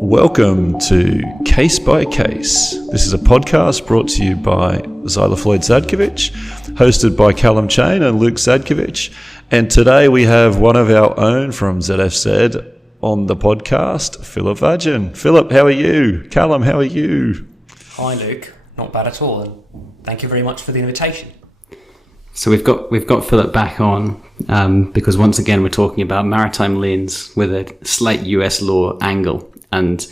Welcome to Case by Case. This is a podcast brought to you by Zyla Floyd Zadkovich, hosted by Callum Chain and Luke Zadkovich. And today we have one of our own from ZFZ on the podcast, Philip Vajan. Philip, how are you? Callum, how are you? Hi, Luke. Not bad at all. And thank you very much for the invitation. So we've got Philip back on because once again we're talking about maritime liens with a slight US law angle. And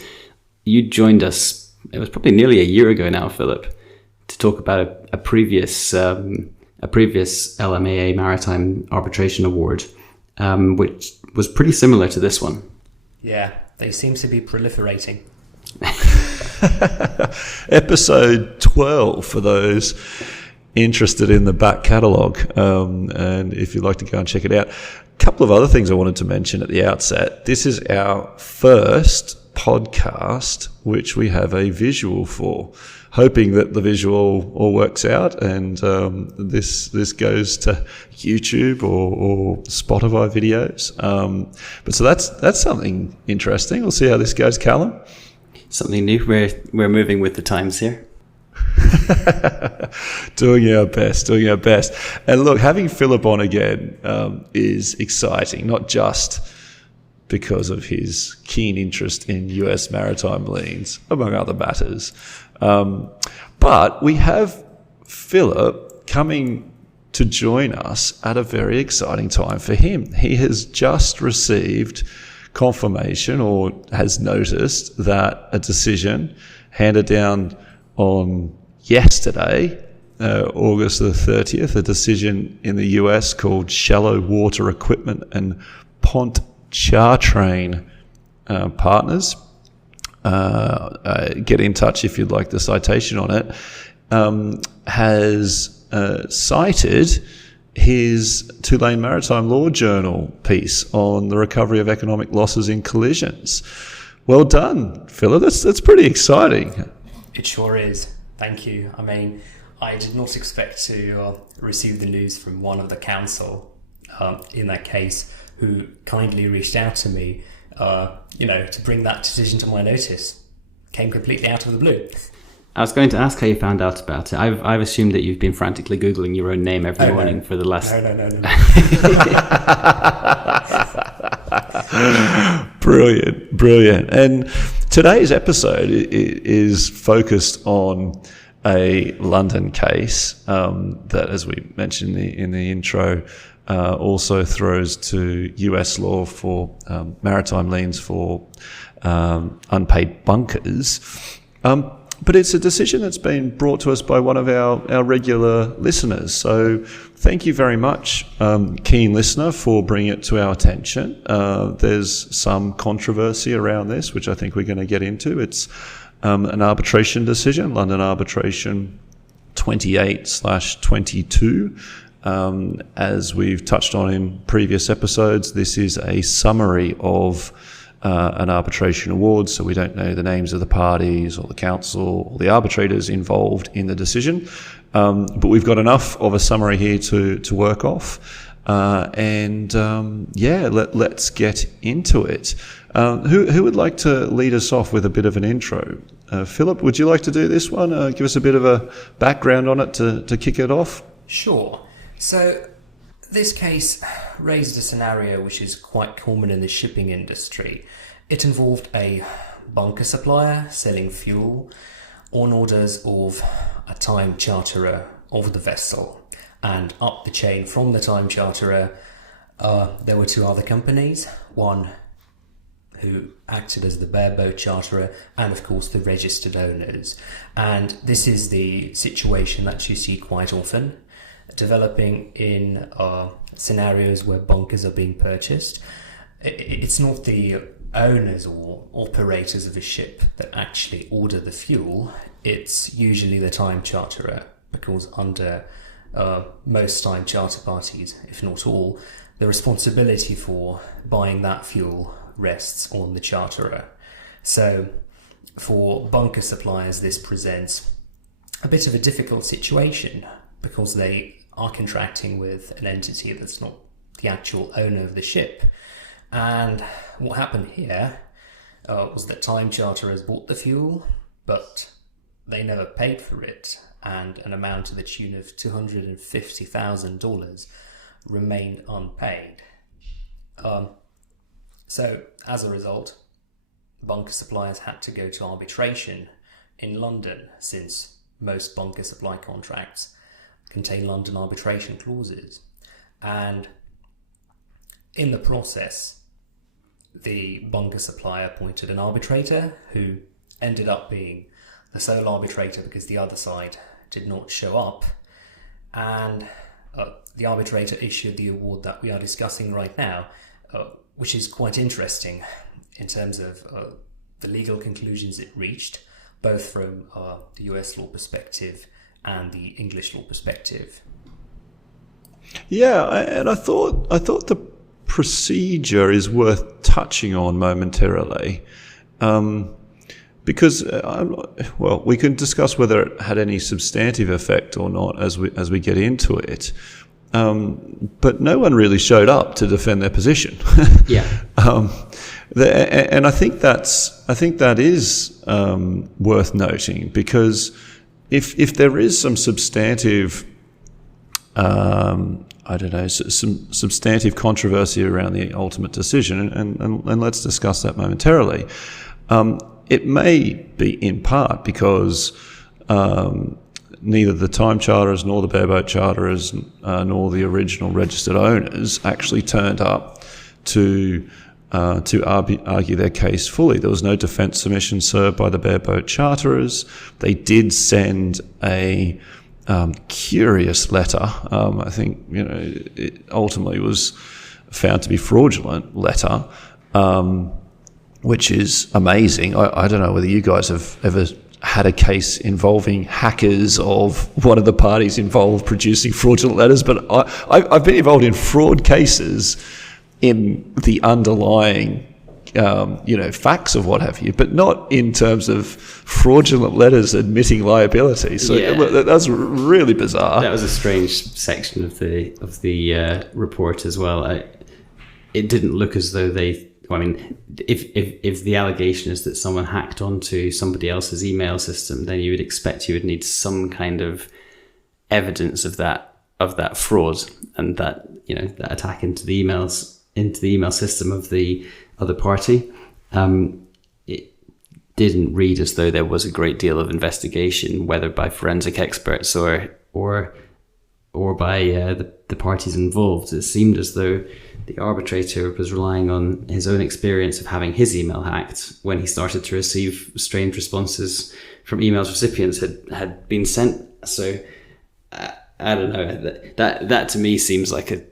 you joined us, it was probably nearly a year ago now, Philip, to talk about a previous LMAA Maritime Arbitration Award, which was pretty similar to this one. Yeah, they seem to be proliferating. Episode 12 for those interested in the back catalogue, and if you'd like to go and check it out. A couple of other things I wanted to mention at the outset. This is our first podcast which we have a visual for, hoping that the visual all works out and this goes to YouTube or Spotify videos. But so that's something interesting. We'll see how this goes, Callum. Something new. We're moving with the times here. Doing our best. And look, having Philip on again is exciting, not just because of his keen interest in US maritime liens, among other matters. But we have Philip coming to join us at a very exciting time for him. He has just received confirmation or has noticed that a decision handed down on yesterday, August the 30th, a decision in the US called Shallow Water Equipment and Pontchartrain Partners. Get in touch if you'd like the citation on it. Has cited his Tulane Maritime Law Journal piece on the recovery of economic losses in collisions. Well done, Philip. That's pretty exciting. It sure is. Thank you. I mean, I did not expect to receive the news from one of the counsel in that case who kindly reached out to me, to bring that decision to my notice. Came completely out of the blue. I was going to ask how you found out about it. I've assumed that you've been frantically Googling your own name every morning for the last... No. Brilliant. And today's episode is focused on a London case that, as we mentioned in the intro, also throws to US law for maritime liens for unpaid bunkers. But it's a decision that's been brought to us by one of our regular listeners. So thank you very much, keen listener, for bringing it to our attention. There's some controversy around this, which I think we're going to get into. It's an arbitration decision, London Arbitration 28/22. As we've touched on in previous episodes, this is a summary of an arbitration award, so we don't know the names of the parties or the counsel or the arbitrators involved in the decision. But we've got enough of a summary here to work off. Let's get into it. Who would like to lead us off with a bit of an intro? Philip, would you like to do this one? Give us a bit of a background on it to kick it off. Sure. So this case raised a scenario which is quite common in the shipping industry. It involved a bunker supplier selling fuel on orders of a time charterer of the vessel. And up the chain from the time charterer, there were two other companies, one who acted as the bareboat charterer, and of course the registered owners. And this is the situation that you see quite often, developing in scenarios where bunkers are being purchased. It's not the owners or operators of a ship that actually order the fuel. It's usually the time charterer, because under most time charter parties, if not all, the responsibility for buying that fuel rests on the charterer. So for bunker suppliers, this presents a bit of a difficult situation because they are contracting with an entity that's not the actual owner of the ship. And what happened here, was that time charterers bought the fuel, but they never paid for it, and an amount to the tune of $250,000 remained unpaid. So, as a result, bunker suppliers had to go to arbitration in London, since most bunker supply contracts contain London arbitration clauses. And in the process, the bunker supplier appointed an arbitrator who ended up being the sole arbitrator because the other side did not show up. And the arbitrator issued the award that we are discussing right now, which is quite interesting in terms of the legal conclusions it reached, both from the US law perspective and the English law perspective. Yeah, and I thought the procedure is worth touching on momentarily, because we can discuss whether it had any substantive effect or not as we get into it. But no one really showed up to defend their position. Yeah. And I think that is worth noting, because if there is some substantive, some substantive controversy around the ultimate decision, and let's discuss that momentarily. It may be in part because neither the time charterers nor the bareboat charterers nor the original registered owners actually turned up to argue their case fully. There was no defence submission served by the bareboat charterers. They did send a curious letter. I think it ultimately was found to be fraudulent letter, which is amazing. I don't know whether you guys have ever had a case involving hackers of one of the parties involved producing fraudulent letters, but I've been involved in fraud cases in the underlying facts of what have you, but not in terms of fraudulent letters admitting liability. So that's really bizarre. That was a strange section of the report as well. It didn't look as though if the allegation is that someone hacked onto somebody else's email system, then you would expect you would need some kind of evidence of that fraud and that that attack into the email system of the other party. It didn't read as though there was a great deal of investigation, whether by forensic experts or by the parties involved. It seemed as though the arbitrator was relying on his own experience of having his email hacked when he started to receive strange responses from emails recipients had been sent. So I don't know. That to me seems like a.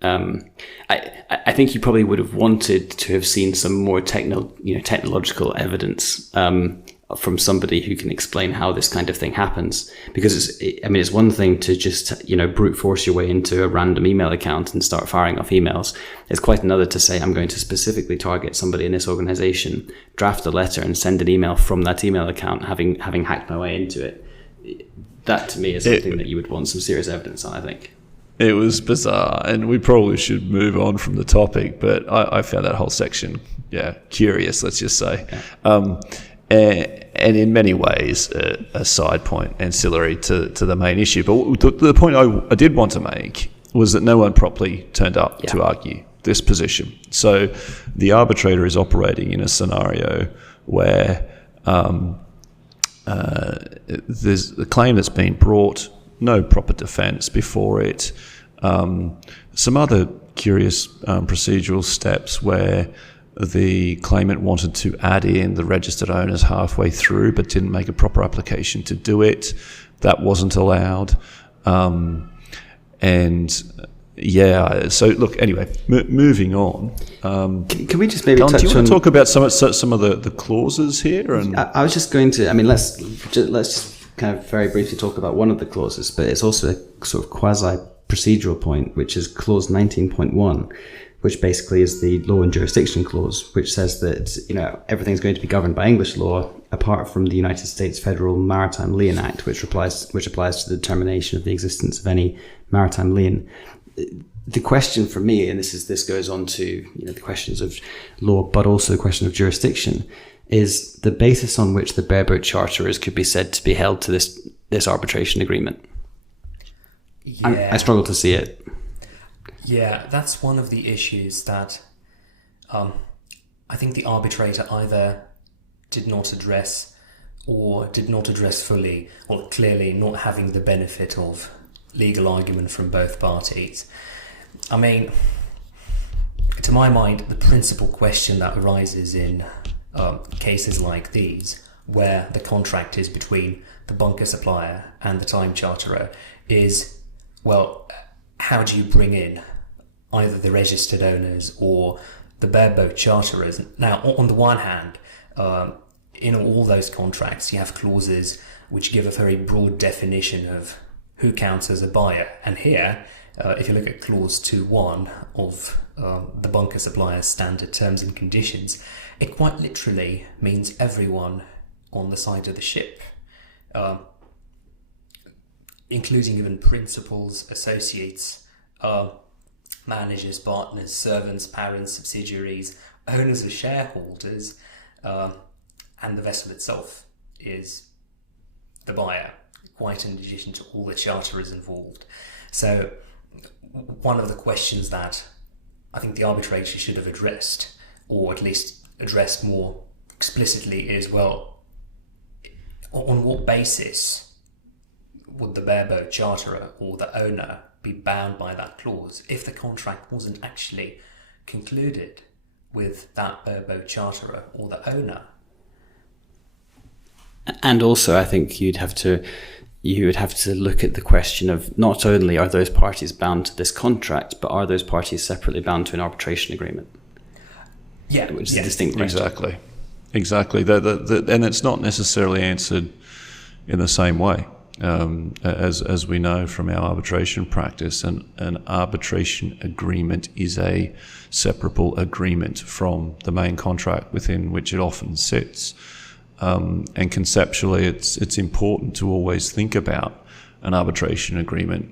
I think he probably would have wanted to have seen some more technological evidence from somebody who can explain how this kind of thing happens. Because it's one thing to just brute force your way into a random email account and start firing off emails. It's quite another to say, I'm going to specifically target somebody in this organization, draft a letter, and send an email from that email account, having hacked my way into it. That to me is something that you would want some serious evidence on, I think. It was bizarre, and we probably should move on from the topic, but I found that whole section, curious, let's just say. Yeah. And in many ways, a side point, ancillary to the main issue. But the point I did want to make was that no one properly turned up to argue this position. So the arbitrator is operating in a scenario where there's a claim that's been brought, no proper defence before it. Some other curious procedural steps where the claimant wanted to add in the registered owners halfway through but didn't make a proper application to do it. That wasn't allowed. So look, anyway, moving on. Can we just maybe touch on... Do you want to talk about some of the clauses here? And I was just going to... let's just kind of very briefly talk about one of the clauses, but it's also a sort of quasi-procedural point, which is clause 19.1, which basically is the law and jurisdiction clause, which says that everything's going to be governed by English law apart from the United States Federal Maritime Lien Act, which applies to the determination of the existence of any maritime lien. the question for me, and this goes on to the questions of law, but also the question of jurisdiction, is the basis on which the bareboat charterers could be said to be held to this arbitration agreement. Yeah. I struggle to see it. Yeah, that's one of the issues that I think the arbitrator either did not address or did not address fully, or clearly not having the benefit of legal argument from both parties. I mean, to my mind, the principal question that arises in cases like these, where the contract is between the bunker supplier and the time charterer, is, well, how do you bring in either the registered owners or the bareboat charterers? Now, on the one hand, in all those contracts, you have clauses which give a very broad definition of who counts as a buyer. And here, if you look at clause 2.1 of the bunker supplier's standard terms and conditions, it quite literally means everyone on the side of the ship, including even principals, associates, managers, partners, servants, parents, subsidiaries, owners or shareholders, and the vessel itself is the buyer, quite in addition to all the charterers involved. So one of the questions that I think the arbitrator should have addressed, or at least addressed more explicitly, is, well, on what basis would the bareboat charterer or the owner be bound by that clause if the contract wasn't actually concluded with that bareboat charterer or the owner? And also, I think you would have to look at the question of not only are those parties bound to this contract, but are those parties separately bound to an arbitration agreement? Yeah, which is a distinct question. Exactly. And it's not necessarily answered in the same way. As we know from our arbitration practice, an arbitration agreement is a separable agreement from the main contract within which it often sits. And conceptually, it's important to always think about an arbitration agreement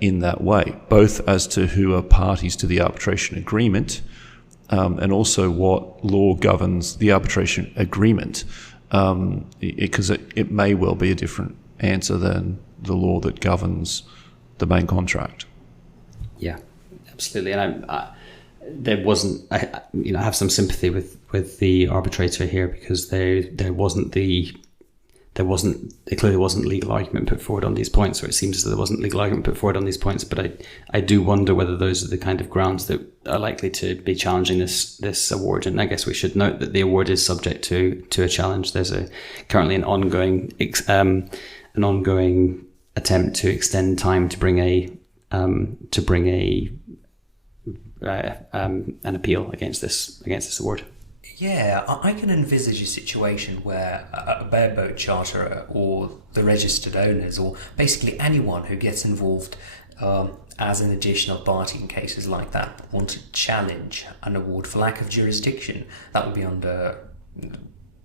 in that way, both as to who are parties to the arbitration agreement and also what law governs the arbitration agreement, because it may well be a different answer than the law that governs the main contract. Yeah, absolutely. And I have some sympathy with the arbitrator here, because there clearly wasn't legal argument put forward on these points, or it seems as though there wasn't legal argument put forward on these points. But I do wonder whether those are the kind of grounds that are likely to be challenging this award. And I guess we should note that the award is subject to a challenge. There's currently an ongoing attempt to extend time to bring an appeal against this award. Yeah, I can envisage a situation where a bareboat charterer or the registered owners, or basically anyone who gets involved as an additional party in cases like that, want to challenge an award for lack of jurisdiction. That would be under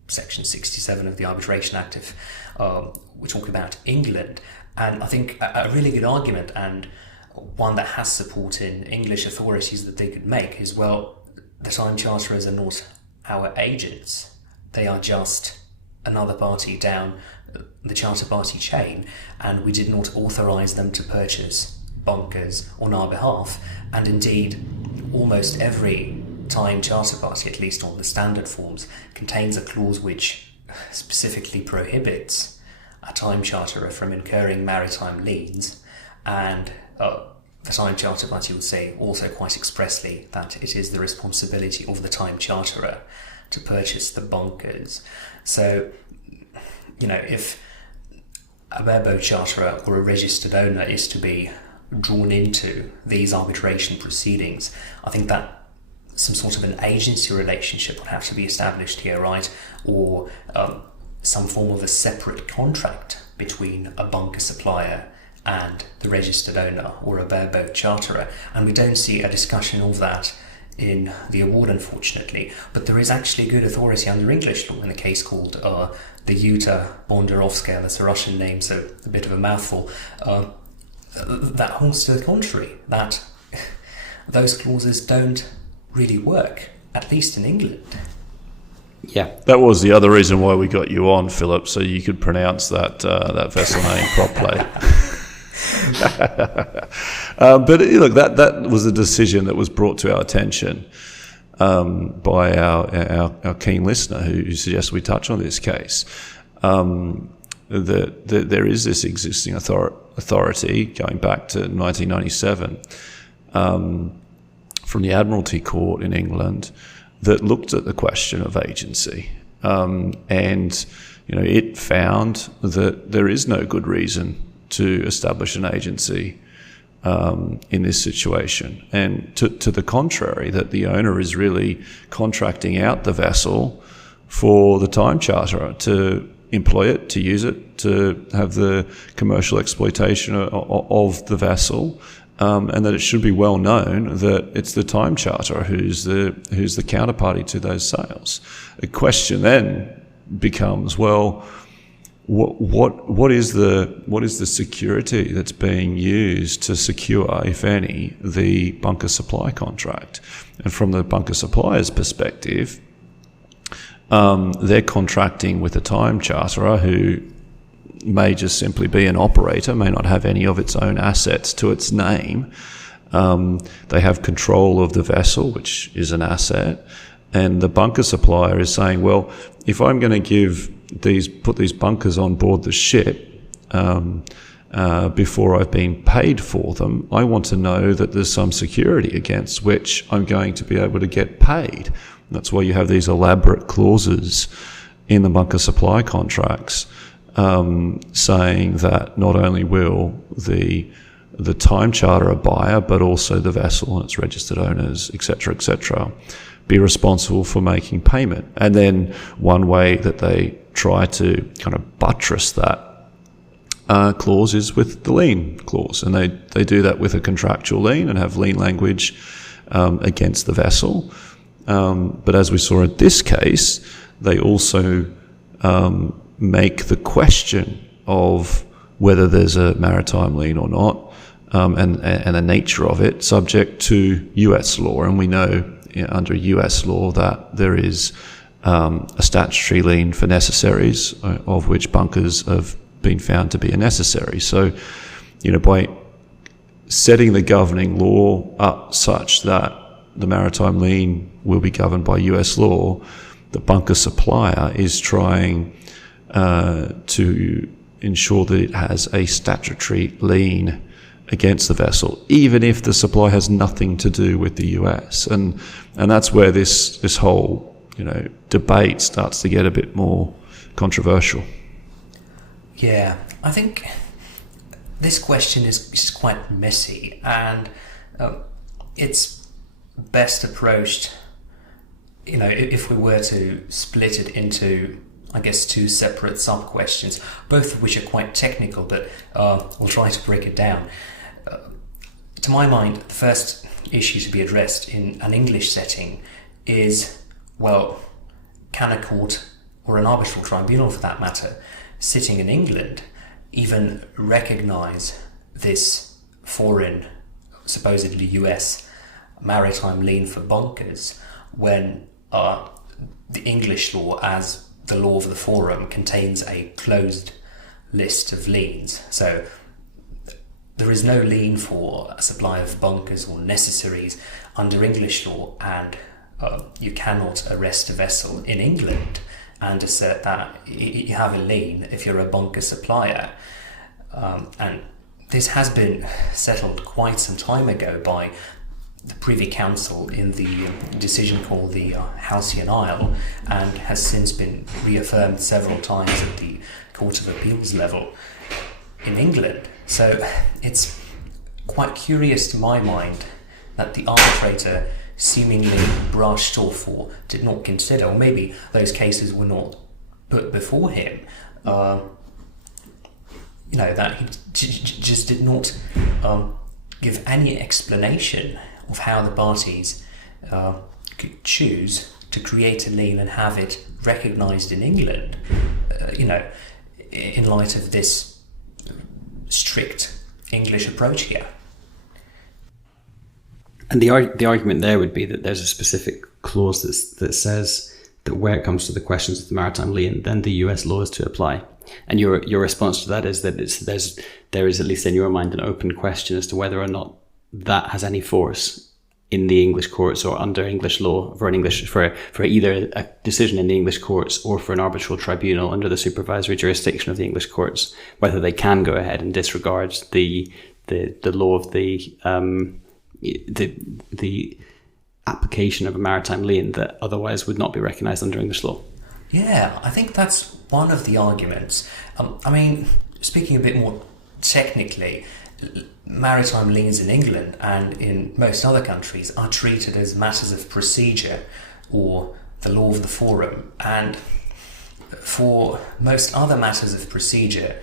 Section 67 of the Arbitration Act, if we talk about England. And I think a really good argument, and one that has support in English authorities that they could make, is, well, the time charterers are not our agents. They are just another party down the charter party chain, and we did not authorise them to purchase bunkers on our behalf. And indeed, almost every time charter party, at least on the standard forms, contains a clause which specifically prohibits a time charterer from incurring maritime liens, and the time charter party would say also quite expressly that it is the responsibility of the time charterer to purchase the bunkers. So, if a bareboat charterer or a registered owner is to be drawn into these arbitration proceedings, I think that some sort of an agency relationship would have to be established here, right? Or some form of a separate contract between a bunker supplier and the registered owner or a bareboat charterer. And we don't see a discussion of that in the award, unfortunately. But there is actually good authority under English law in a case called the Yuta Bondarovskaya. That's a Russian name, so a bit of a mouthful. That holds to the contrary, that those clauses don't really work, at least in England. Yeah. That was the other reason why we got you on, Philip, so you could pronounce that vessel name properly. But look, that was a decision that was brought to our attention by our keen listener who suggests we touch on this case. That there is this existing authority going back to 1997 from the Admiralty Court in England that looked at the question of agency, and it found that there is no good reason to establish an agency in this situation, and to the contrary, that the owner is really contracting out the vessel for the time charterer to employ it, to use it, to have the commercial exploitation of the vessel, and that it should be well known that it's the time charterer who's the counterparty to those sales. The question then becomes, well, what is the security that's being used to secure, if any, the bunker supply contract? And from the bunker supplier's perspective, they're contracting with a time charterer who may just simply be an operator, may not have any of its own assets to its name. They have control of the vessel, which is an asset, and the bunker supplier is saying, well, if I'm going to put these bunkers on board the ship before I've been paid for them, I want to know that there's some security against which I'm going to be able to get paid. That's why you have these elaborate clauses in the bunker supply contracts saying that not only will the time charterer buyer, but also the vessel and its registered owners, etc., be responsible for making payment. And then one way that they try to kind of buttress that clause is with the lien clause, and they do that with a contractual lien and have lien language against the vessel. But as we saw in this case, they also make the question of whether there's a maritime lien or not, and the nature of it subject to US law. And we know under US law that there is a statutory lien for necessaries, of which bunkers have been found to be a necessary. So, by setting the governing law up such that the maritime lien will be governed by US law, the bunker supplier is trying to ensure that it has a statutory lien against the vessel, even if the supply has nothing to do with the US. And that's where this whole debate starts to get a bit more controversial. Yeah, I think this question is quite messy, and it's best approached, if we were to split it into, I guess, two separate sub-questions, both of which are quite technical, but we'll try to break it down. To my mind, the first issue to be addressed in an English setting is, well, can a court, or an arbitral tribunal for that matter, sitting in England, even recognise this foreign, supposedly US, maritime lien for bunkers, when the English law, as the law of the forum, contains a closed list of liens? So there is no lien for a supply of bunkers or necessaries under English law, and you cannot arrest a vessel in England and assert that you have a lien if you're a bunker supplier. And this has been settled quite some time ago by the Privy Council in the decision called the Halcyon Isle, and has since been reaffirmed several times at the Court of Appeals level in England. So it's quite curious to my mind that the arbitrator seemingly brushed off or did not consider, or maybe those cases were not put before him, that he just did not give any explanation of how the parties could choose to create a lien and have it recognised in England, in light of this strict English approach here. And the argument there would be that there's a specific clause that says that where it comes to the questions of the maritime lien, then the US law is to apply. And your response to that is that there is, at least in your mind, an open question as to whether or not that has any force in the English courts or under English law for either a decision in the English courts or for an arbitral tribunal under the supervisory jurisdiction of the English courts, whether they can go ahead and disregard the law of the application of a maritime lien that otherwise would not be recognised under English law. Yeah, I think that's one of the arguments. I mean, speaking a bit more technically, maritime liens in England and in most other countries are treated as matters of procedure or the law of the forum. And for most other matters of procedure,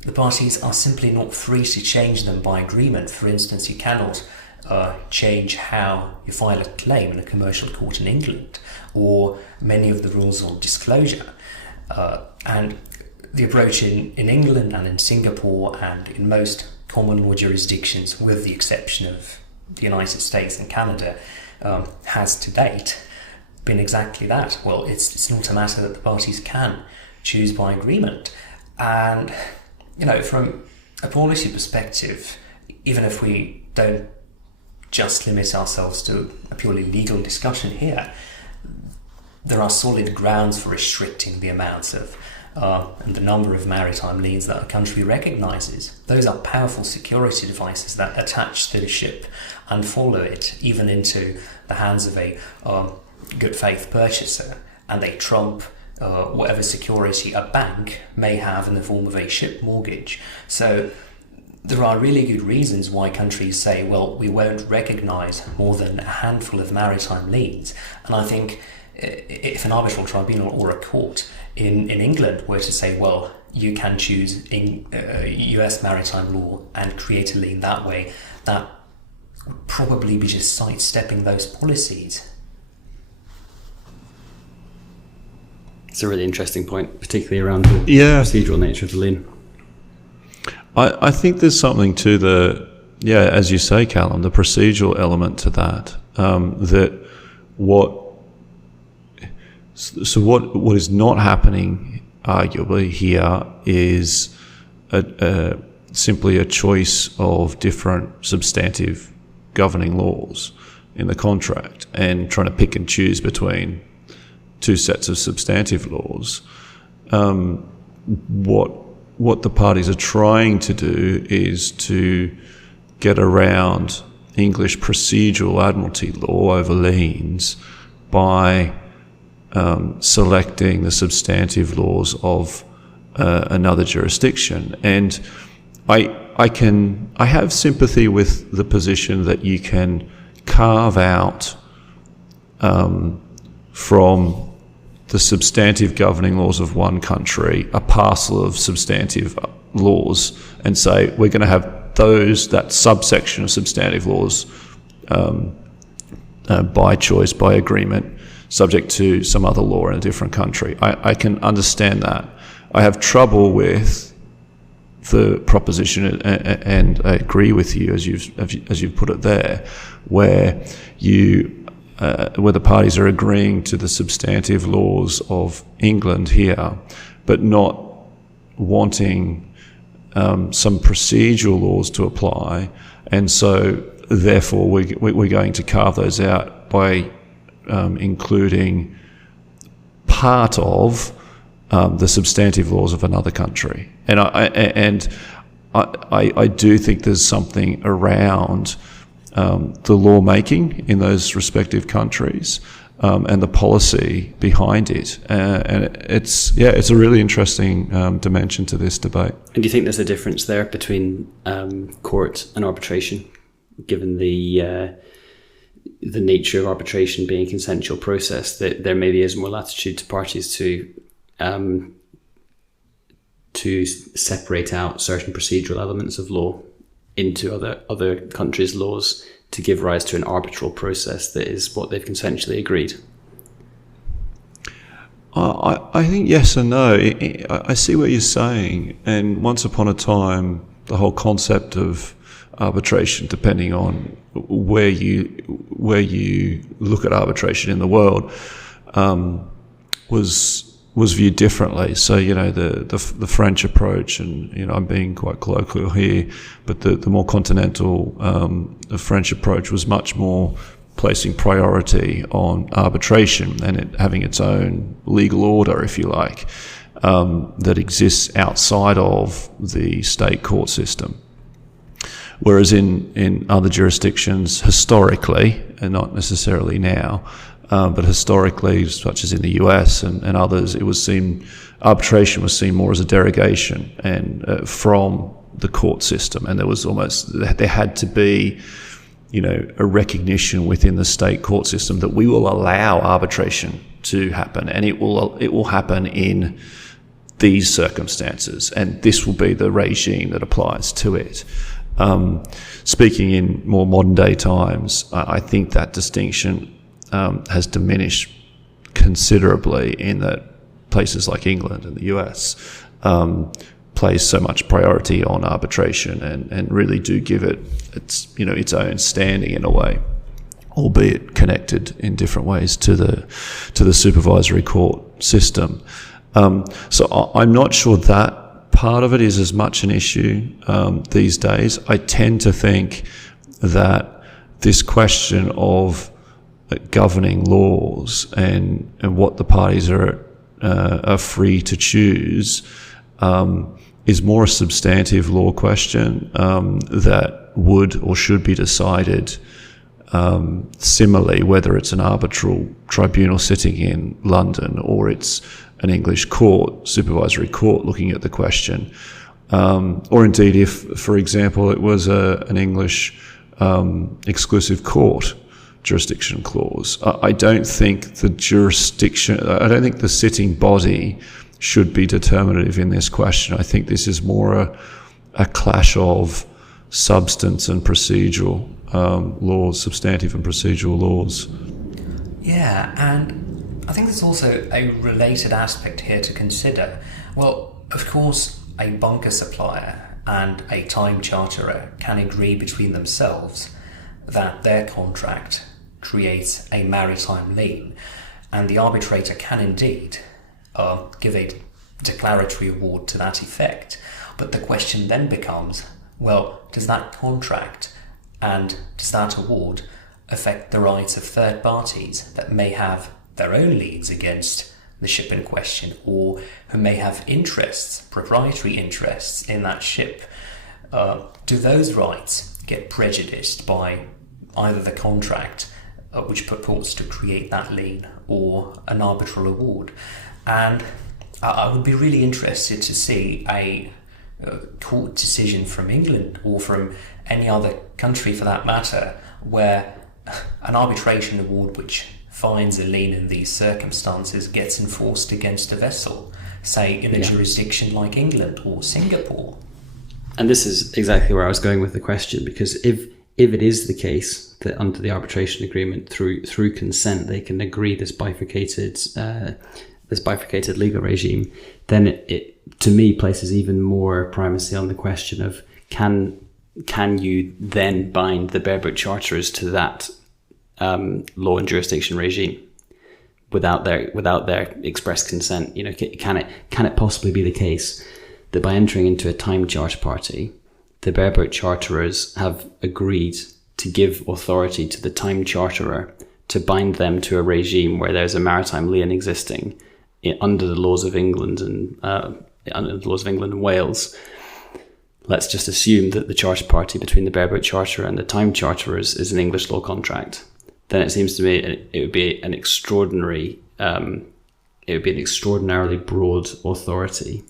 the parties are simply not free to change them by agreement. For instance, you cannot change how you file a claim in a commercial court in England, or many of the rules on disclosure. And the approach in England and in Singapore and in most common law jurisdictions, with the exception of the United States and Canada, has to date been exactly that. Well, it's not a matter that the parties can choose by agreement. And, from a policy perspective, even if we don't just limit ourselves to a purely legal discussion here, there are solid grounds for restricting the amounts of and the number of maritime liens that a country recognises. Those are powerful security devices that attach to the ship and follow it even into the hands of a good faith purchaser, and they trump whatever security a bank may have in the form of a ship mortgage. So there are really good reasons why countries say, well, we won't recognise more than a handful of maritime liens. And I think if an arbitral tribunal or a court in England were to say, well, you can choose US maritime law and create a lien that way, that would probably be just sidestepping those policies. It's a really interesting point, particularly around the procedural nature of the lien. I think there's something to as you say, Callum, the procedural element to that. What is not happening, arguably, here is simply a choice of different substantive governing laws in the contract and trying to pick and choose between two sets of substantive laws. What the parties are trying to do is to get around English procedural admiralty law over liens by selecting the substantive laws of another jurisdiction. And I have sympathy with the position that you can carve out from the substantive governing laws of one country a parcel of substantive laws and say we're going to have that subsection of substantive laws by choice, by agreement, subject to some other law in a different country. I can understand that. I have trouble with the proposition, and I agree with you as you've put it there, where the parties are agreeing to the substantive laws of England here, but not wanting some procedural laws to apply, and so therefore we're going to carve those out by including part of the substantive laws of another country. And I do think there's something around the lawmaking in those respective countries and the policy behind it, and it's a really interesting dimension to this debate. And do you think there's a difference there between court and arbitration, given the nature of arbitration being a consensual process, that there maybe is more latitude to parties to separate out certain procedural elements of law into other countries' laws to give rise to an arbitral process that is what they've consensually agreed? I think yes and no. I see what you're saying, and once upon a time the whole concept of arbitration, depending on where you look at arbitration in the world, was viewed differently. So, the French approach, and, I'm being quite colloquial here, but the more continental the French approach was much more placing priority on arbitration and it having its own legal order, if you like, that exists outside of the state court system. Whereas in other jurisdictions, historically, and not necessarily now, but historically, such as in the US and others, arbitration was seen more as a derogation and from the court system, and there had to be, a recognition within the state court system that we will allow arbitration to happen, and it will happen in these circumstances, and this will be the regime that applies to it. Speaking in more modern day times, I think that distinction has diminished considerably in that places like England and the US place so much priority on arbitration and really do give it its own standing in a way, albeit connected in different ways to the supervisory court system. So I'm not sure that part of it is as much an issue these days. I tend to think that this question of governing laws and what the parties are free to choose is more a substantive law question that would or should be decided similarly, whether it's an arbitral tribunal sitting in London or it's an English court, supervisory court, looking at the question, or indeed if, for example, it was an English exclusive court jurisdiction clause. I don't think the sitting body should be determinative in this question. I think this is more a clash of substance and procedural laws, substantive and procedural laws. Yeah, and I think there's also a related aspect here to consider. Well, of course, a bunker supplier and a time charterer can agree between themselves that their contract creates a maritime lien, and the arbitrator can indeed give a declaratory award to that effect. But the question then becomes, well, does that contract and does that award affect the rights of third parties that may have their own liens against the ship in question, or who may have interests, proprietary interests in that ship? Do those rights get prejudiced by either the contract which purports to create that lien or an arbitral award? And I would be really interested to see a court decision from England or from any other country for that matter where an arbitration award which finds a lien in these circumstances gets enforced against a vessel, say in a jurisdiction like England or Singapore. And this is exactly where I was going with the question, because if it is the case that under the arbitration agreement, through consent, they can agree this bifurcated legal regime, then it to me places even more primacy on the question of can you then bind the bareboat charterers to that law and jurisdiction regime without their express consent? Can it possibly be the case that by entering into a time charter party, the bareboat charterers have agreed to give authority to the time charterer to bind them to a regime where there's a maritime lien existing under the laws of England and Wales? Let's just assume that the charter party between the bareboat charterer and the time charterers is an English law contract. Then it seems to me it would be an extraordinarily broad authority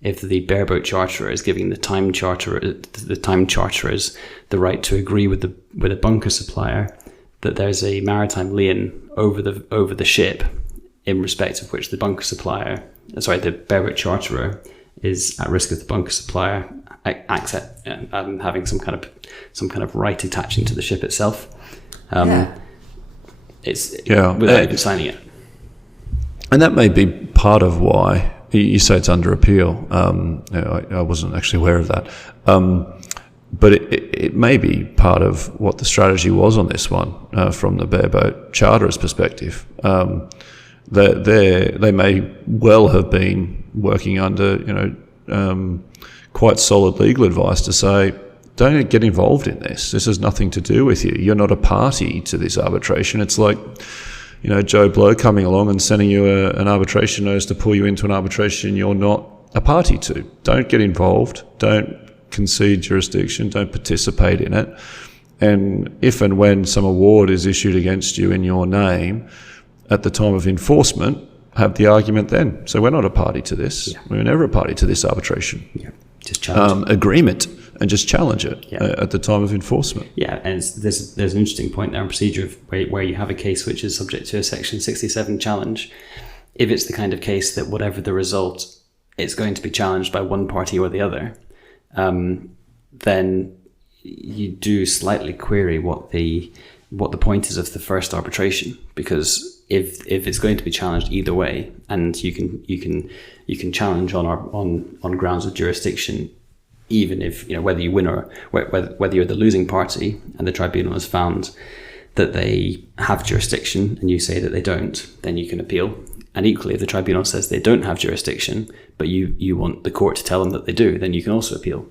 if the bareboat charterer is giving the time charterers the right to agree with a bunker supplier that there's a maritime lien over the ship, in respect of which the bareboat charterer is at risk of the bunker supplier having some kind of right attaching to the ship itself. Without even signing it. And that may be part of why you say it's under appeal. I wasn't actually aware of that. but it may be part of what the strategy was on this one from the bareboat charterer's perspective. They may well have been working under, quite solid legal advice to say, don't get involved in this. This has nothing to do with you. You're not a party to this arbitration. It's like, Joe Blow coming along and sending you an arbitration notice to pull you into an arbitration you're not a party to. Don't get involved. Don't concede jurisdiction. Don't participate in it. And if and when some award is issued against you in your name, at the time of enforcement, have the argument then. So we're not a party to this. Yeah. We were never a party to this arbitration. Yeah. Just challenge agreement and just challenge it at the time of enforcement. Yeah, and there's an interesting point there in procedure of where you have a case which is subject to a Section 67 challenge. If it's the kind of case that whatever the result, it's going to be challenged by one party or the other, then you do slightly query what the point is of the first arbitration, because if it's going to be challenged either way, and you can challenge on grounds of jurisdiction, even if whether you win or whether you're the losing party and the tribunal has found that they have jurisdiction and you say that they don't, then you can appeal. And equally, if the tribunal says they don't have jurisdiction, but you want the court to tell them that they do, then you can also appeal.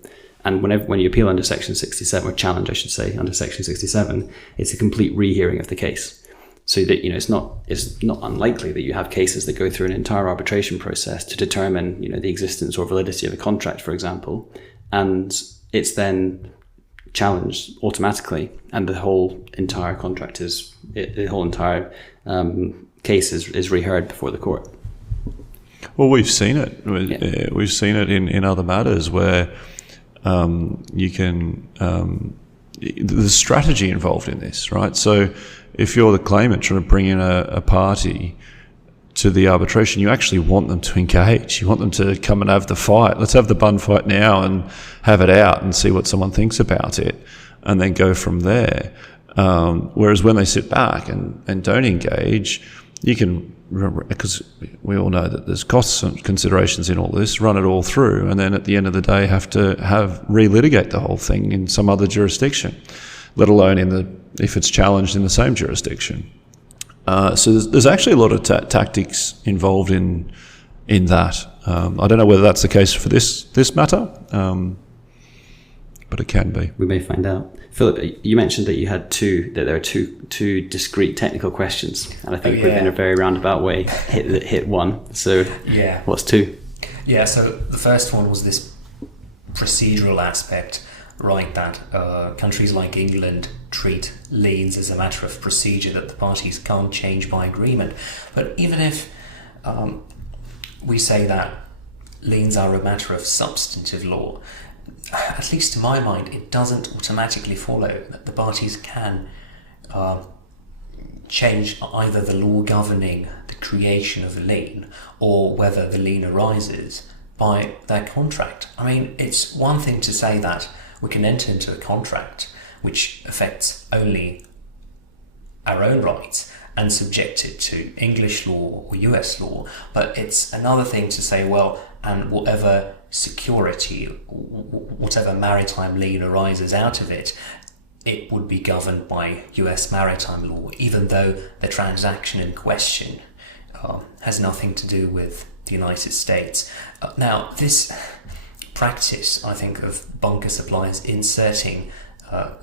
And when you appeal under Section 67, or challenge, I should say, under Section 67, it's a complete rehearing of the case. So that it's not unlikely that you have cases that go through an entire arbitration process to determine the existence or validity of a contract, for example, and it's then challenged automatically, and the whole entire contract case is reheard before the court. Well, we've seen it. Yeah. We've seen it in other matters where you can. There's strategy involved in this, right? So if you're the claimant trying to bring in a party to the arbitration, you actually want them to engage. You want them to come and have the fight. Let's have the bun fight now and have it out and see what someone thinks about it, and then go from there. Whereas when they sit back and don't engage, you can, because we all know that there's costs and considerations in all this, run it all through, and then at the end of the day have to relitigate the whole thing in some other jurisdiction, let alone if it's challenged in the same jurisdiction. So there's actually a lot of tactics involved in that. I don't know whether that's the case for this matter, but it can be. We may find out. Philip, you mentioned that there are two discrete technical questions, and I think we've in a very roundabout way hit one. So what's two? Yeah, so the first one was this procedural aspect, right, that countries like England treat liens as a matter of procedure that the parties can't change by agreement. But even if we say that liens are a matter of substantive law, at least to my mind, it doesn't automatically follow that the parties can change either the law governing the creation of a lien or whether the lien arises by their contract. I mean, it's one thing to say that we can enter into a contract which affects only our own rights and subject it to English law or US law, but it's another thing to say, well, and whatever security, whatever maritime lien arises out of it, it would be governed by US maritime law, even though the transaction in question has nothing to do with the United States. Now, this practice, I think, of bunker suppliers inserting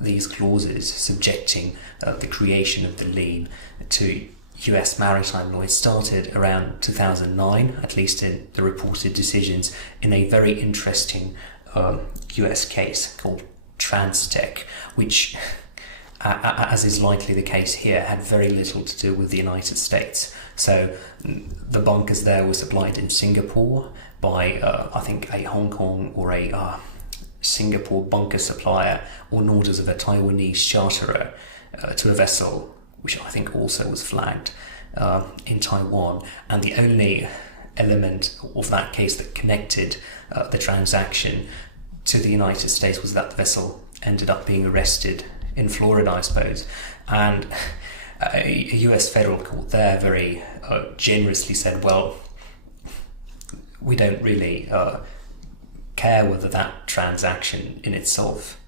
these clauses subjecting the creation of the lien to US maritime law, it started around 2009, at least in the reported decisions, in a very interesting US case called Transtech, which, as is likely the case here, had very little to do with the United States. So the bunkers there were supplied in Singapore by, I think, a Hong Kong or a Singapore bunker supplier on orders of a Taiwanese charterer to a vessel which I think also was flagged in Taiwan. And the only element of that case that connected the transaction to the United States was that the vessel ended up being arrested in Florida, I suppose. And a US federal court there very generously said, well, we don't really care whether that transaction in itself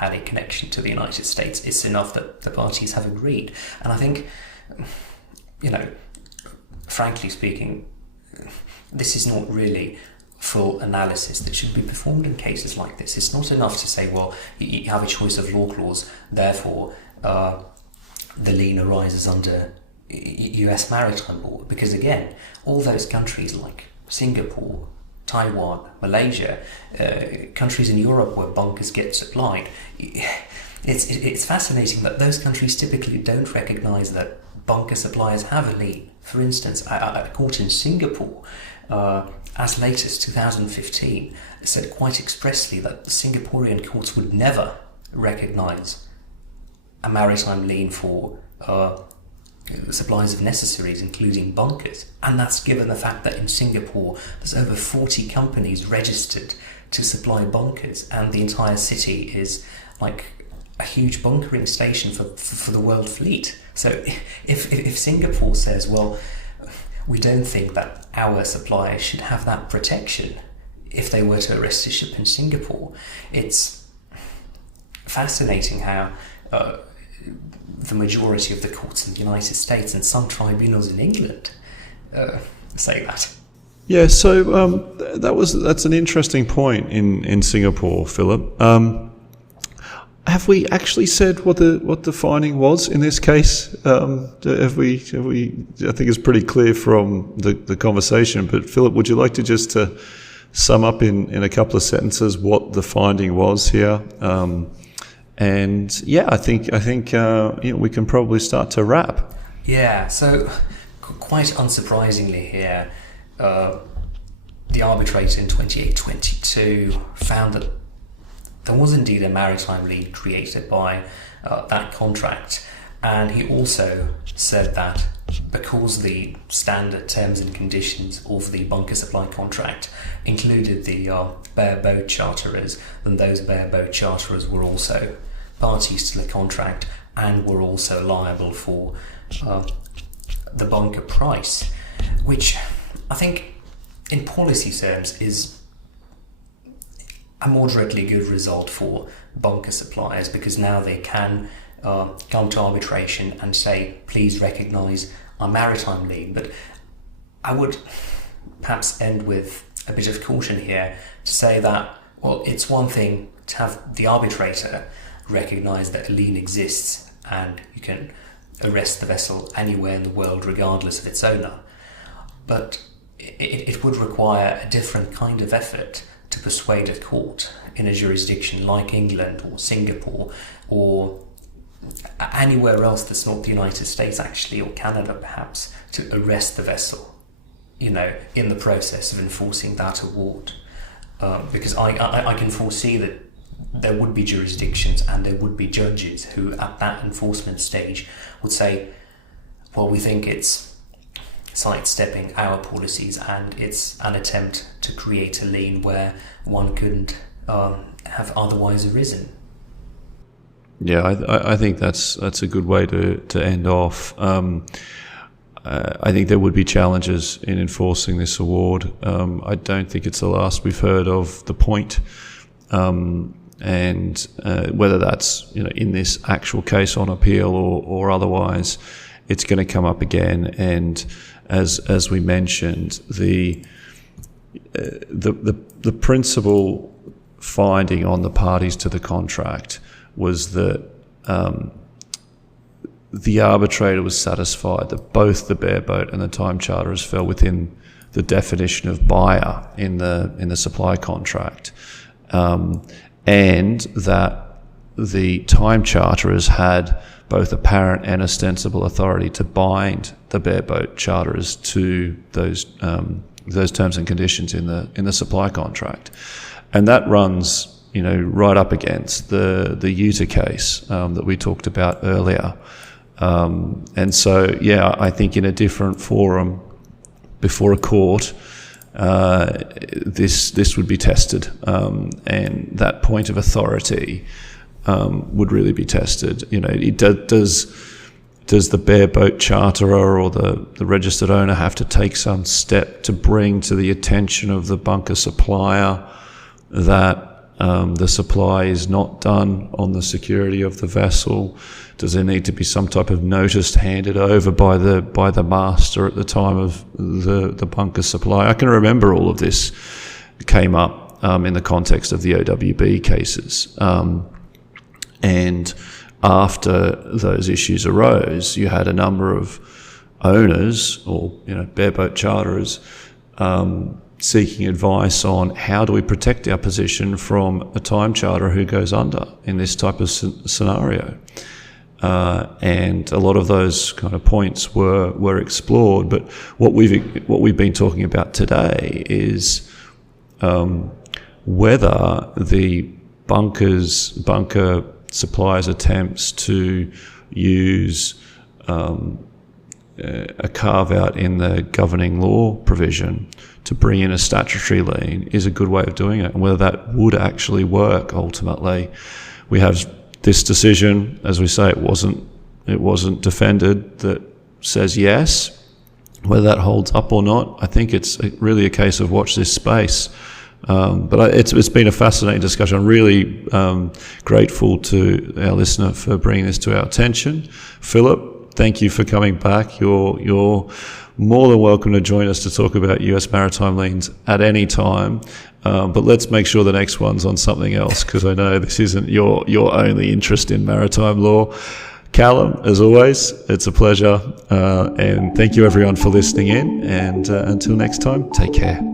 had a connection to the United States. It's enough that the parties have agreed. And I think, frankly speaking, this is not really full analysis that should be performed in cases like this. It's not enough to say, well, you have a choice of law clause, therefore the lien arises under US maritime law. Because again, all those countries like Singapore, Taiwan, Malaysia, countries in Europe where bunkers get supplied, it's fascinating that those countries typically don't recognise that bunker suppliers have a lien. For instance, a court in Singapore, as late as 2015, said quite expressly that the Singaporean courts would never recognise a maritime lien for supplies of necessaries, including bunkers. And that's given the fact that in Singapore there's over 40 companies registered to supply bunkers, and the entire city is like a huge bunkering station for the world fleet. So if Singapore says, well, we don't think that our suppliers should have that protection if they were to arrest a ship in Singapore, it's fascinating how the majority of the courts in the United States and some tribunals in England say that. Yeah, so that's an interesting point in Singapore, Philip. Have we actually said what the finding was in this case? Have we? I think it's pretty clear from the conversation. But Philip, would you like to just sum up in a couple of sentences what the finding was here? And yeah, I think we can probably start to wrap. Yeah. So quite unsurprisingly here, the arbitrator in 2822 found that there was indeed a maritime lien created by that contract, and he also said that because the standard terms and conditions of the bunker supply contract included the bareboat charterers, then those bareboat charterers were also parties to the contract and were also liable for the bunker price, which I think in policy terms is a moderately good result for bunker suppliers, because now they can come to arbitration and say, please recognise our maritime lien. But I would perhaps end with a bit of caution here to say that, well, it's one thing to have the arbitrator recognise that a lien exists and you can arrest the vessel anywhere in the world regardless of its owner, but it would require a different kind of effort to persuade a court in a jurisdiction like England or Singapore or anywhere else that's not the United States actually, or Canada perhaps, to arrest the vessel, in the process of enforcing that award. Because I can foresee that there would be jurisdictions and there would be judges who at that enforcement stage would say, well, we think it's sidestepping our policies and it's an attempt to create a lien where one couldn't have otherwise arisen. Yeah, I think that's a good way to end off. I think there would be challenges in enforcing this award. I don't think it's the last we've heard of the point, and whether that's in this actual case on appeal or otherwise, it's going to come up again. And as we mentioned, the principal finding on the parties to the contract was that the arbitrator was satisfied that both the bareboat and the time charterers fell within the definition of buyer in the supply contract, and that the time charterers had both apparent and ostensible authority to bind the bareboat charterers to those terms and conditions in the supply contract, and that runs right up against the Yuta case that we talked about earlier. And so, yeah, I think in a different forum before a court, this would be tested, and that point of authority would really be tested. Does the bareboat charterer or the registered owner have to take some step to bring to the attention of the bunker supplier that the supply is not done on the security of the vessel? Does there need to be some type of notice handed over by the master at the time of the bunker supply? I can remember all of this came up in the context of the OWB cases. And after those issues arose, you had a number of owners or bareboat charterers seeking advice on how do we protect our position from a time charterer who goes under in this type of scenario. And a lot of those kind of points were explored. But what we've been talking about today is whether the bunker suppliers' attempts to use a carve out in the governing law provision to bring in a statutory lien is a good way of doing it, and whether that would actually work ultimately. We have this decision, as we say, it wasn't defended, that says yes. Whether that holds up or not, I think it's really a case of watch this space. But it's been a fascinating discussion. I'm really grateful to our listener for bringing this to our attention. Philip, thank you for coming back. You're more than welcome to join us to talk about US maritime liens at any time. But let's make sure the next one's on something else, because I know this isn't your only interest in maritime law. Callum, as always, it's a pleasure. And thank you everyone for listening in. And until next time, take care.